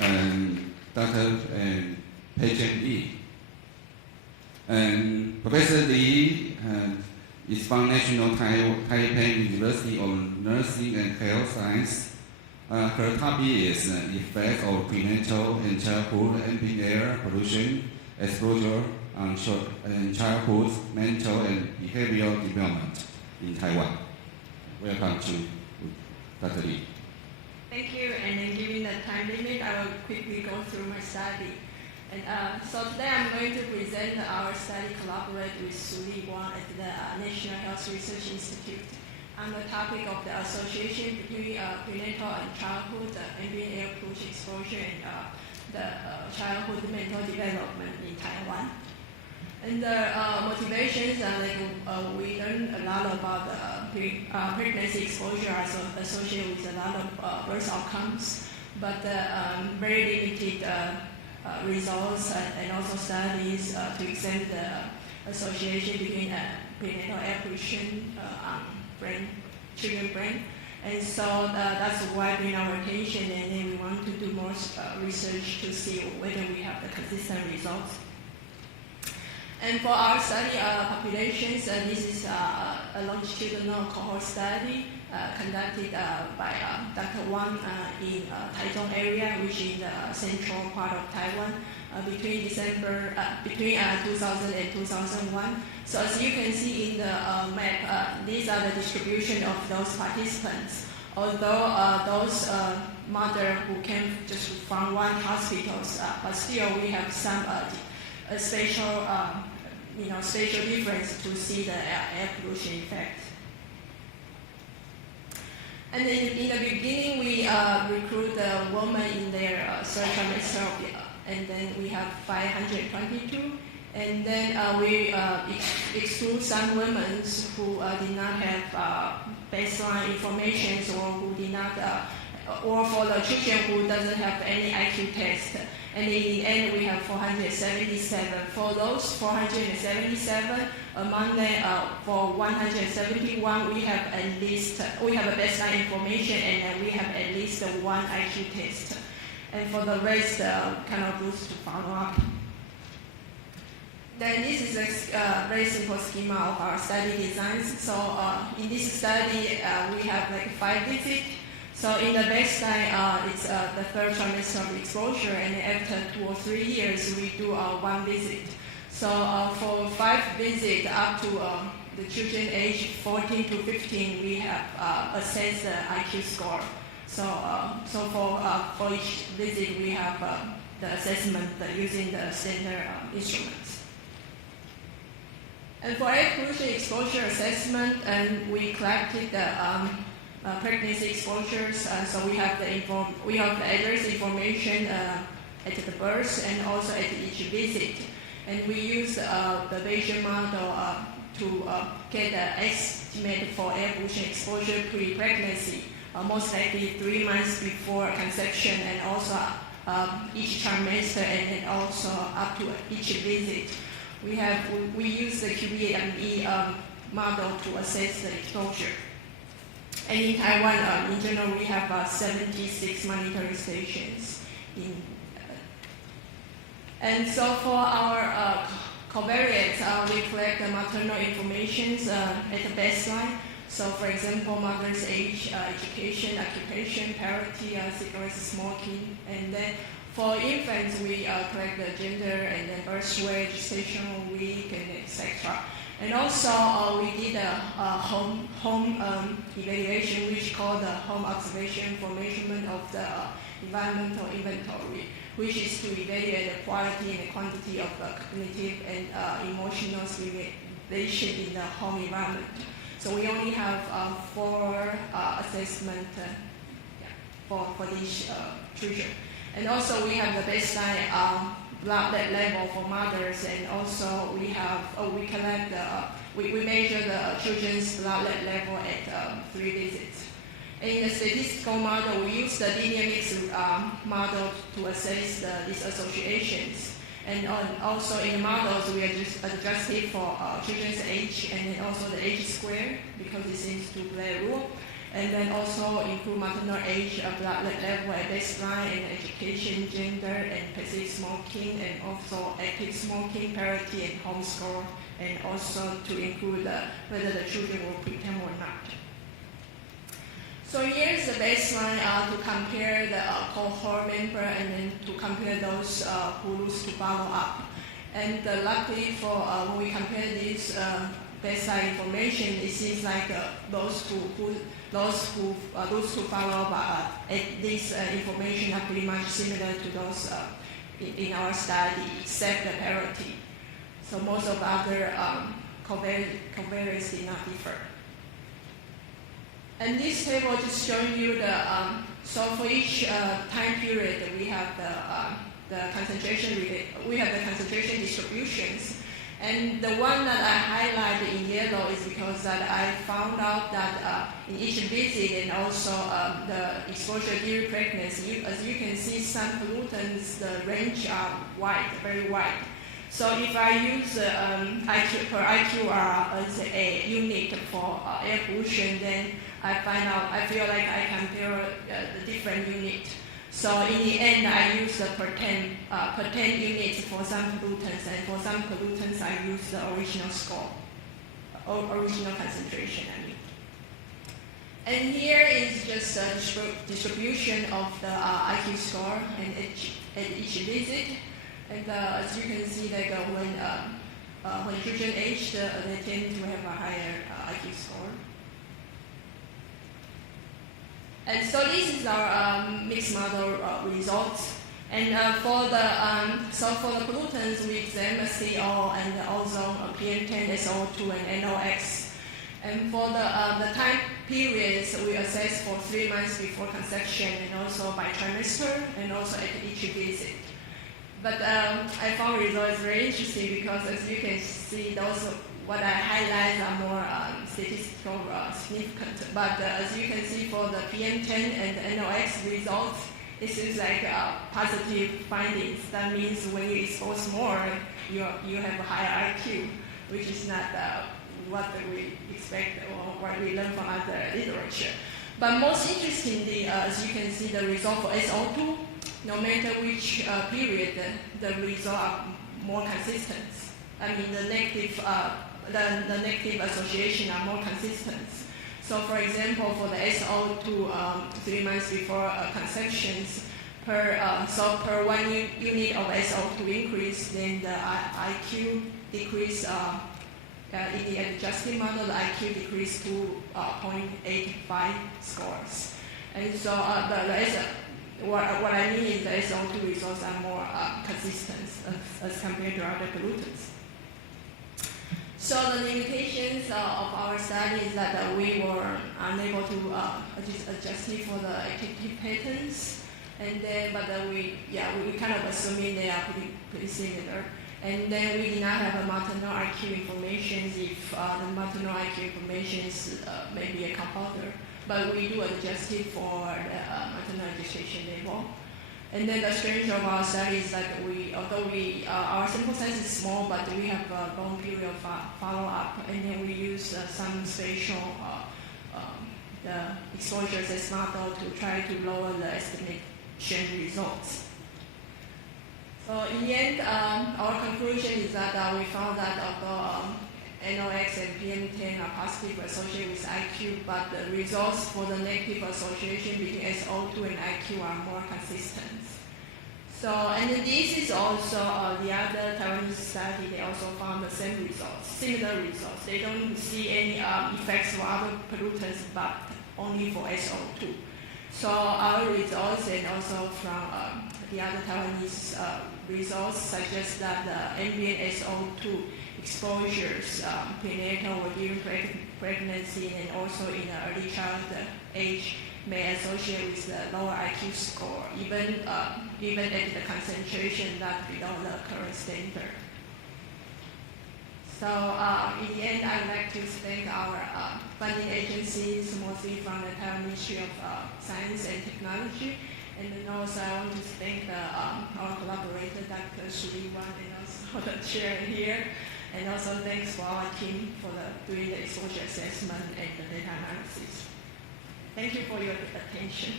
Dr. PEI-CHEN LEE. And Professor Lee is from National Taipei University of Nursing and Health Science. Her topic is the effect of prenatal and childhood ambient air pollution exposure on childhood mental and behavioral development in Taiwan. Welcome to Dr. Lee. Thank you, and then given the time limit, I will quickly go through my study. And so today I'm going to present our study collaborate with Lee at the National Health Research Institute on the topic of the association between prenatal and childhood ambient air pollution exposure and the childhood mental development in Taiwan. And the motivations are we learned a lot about pregnancy exposure associated with a lot of birth outcomes, but very limited results and also studies to examine the association between prenatal air pollution on children's brain. And so that's why we our attention, and then we want to do more research to see whether we have the consistent results. And for our study populations, this is a longitudinal cohort study conducted by Dr. Wang in Taichung area, which is the central part of Taiwan, between 2000 and 2001. So as you can see in the map, these are the distribution of those participants. Although those mothers who came just from one hospital, but still we have some spatial difference to see the air pollution effect. And then in the beginning, we recruit the women in their third trimester, and then we have 522. And then we exclude some women who did not have baseline information, or who did not, or for the children who doesn't have any IQ test. And in the end, we have 477. For those 477, among them, for 171, we have a baseline information, and then we have at least one IQ test. And for the rest, kind of groups to follow up. Then this is a very simple schema of our study designs. So in this study, we have 5 visits. So in the baseline, it's the third trimester of exposure, and after 2 or 3 years, we do 1 visit. So for 5 visits up to the children age 14 to 15, we have assessed the IQ score. So for each visit, we have the assessment using the standard instruments. And for air pollution exposure assessment, and we collected the pregnancy exposures. So we have the adverse information at the birth and also at each visit. And we use the Bayesian model to get an estimate for air pollution exposure pre-pregnancy, most likely 3 months before conception, and also each trimester, and then also up to each visit. We use the QBME model to assess the exposure. And in Taiwan, in general, we have 76 monitoring stations. And so for our covariates, we collect the maternal information at the baseline. So for example, mother's age, education, occupation, parity, cigarette smoking. And then for infants, we collect the gender and then birth weight, gestational week, and etc. And also, we did a home evaluation, which called the home observation for measurement of the environmental inventory, which is to evaluate the quality and the quantity of the cognitive and emotional stimulation in the home environment. So we only have 4 assessments for these children. And also, we have the baseline blood level for mothers, and also we measure the children's blood level at 3 visits. And in the statistical model, we use the linear mix model to assess these associations. And also in the models, we adjust it for children's age, and then also the age square, because it seems to play a role. and then also include maternal age, blood level at baseline, and education, gender, and passive smoking, and also active smoking, parity, and home score, and also to include whether the children will preterm or not. So here's the baseline to compare the cohort member and then to compare those who lose to follow up. And luckily for when we compare this baseline information, it seems like those who lose to follow up, this information are pretty much similar to those in our study, except the parity. So most of other covariates did not differ. And this table just showing you the, so for each time period, we have the concentration distributions. And the one that I highlighted in yellow is because that I found out that in each visit and also the exposure during pregnancy, as you can see, some pollutants, the range are wide, very wide. So if I use IQ per IQR as a unit for air pollution, then I feel like I compare the different units. So in the end, I use the per 10 units for some pollutants, and for some pollutants, I use the original score, or original concentration, I mean. And here is just a distribution of the IQ score and at each visit. And as you can see, like when children age, they tend to have a higher IQ score. And so this is our mixed model results. And for the pollutants, we examine CO and the ozone, PM10, SO2, and NOx. And for the time periods, we assess for 3 months before conception, and also by trimester, and also at each visit. But I found results very interesting because, as you can see, those what I highlight are more statistical significant. But as you can see for the PM10 and the NOx results, it seems like positive findings. That means when you expose more, you have a higher IQ, which is not what we expect or what we learn from other literature. But most interestingly, as you can see, the result for SO2, no matter which period, the results are more consistent. I mean, the negative association are more consistent. So, for example, for the SO2, 3 months before conceptions, per 1 unit of SO2 increase, then the IQ decrease. In the adjusted model, the IQ decreased to 0.85 scores. And so what I mean is the SO2 results are more consistent as compared to other pollutants. So the limitations of our study is that we were unable to adjust it for the activity patterns, and then we kind of assuming they are pretty similar. And then we did not have a maternal IQ information if the maternal IQ information is maybe a compounder. But we do adjust it for the maternal registration level. And then the strength of our study is that although our sample size is small, but we have a long period of follow-up, and then we use some spatial the exposure assess model to try to lower the estimation results. So in the end, our conclusion is that we found that although NOx and PM10 are positive associated with IQ, but the results for the negative association between SO2 and IQ are more consistent. So, and this is also the other Taiwanese study, they also found the same results, similar results. They don't see any effects for other pollutants, but only for SO2. So our results and also from the other Taiwanese results suggest that the ambient SO2 exposures, prenatal or during pregnancy and also in the early childhood age may associate with the lower IQ score, even at the concentration that below the current standard. So in the end, I would like to thank our funding agencies, mostly from the Taiwan Ministry of Science and Technology. And then also I want to thank our collaborator, Dr. Shuli Wan, and also the chair here. And also thanks for our team for doing the exposure assessment and the data analysis. Thank you for your attention.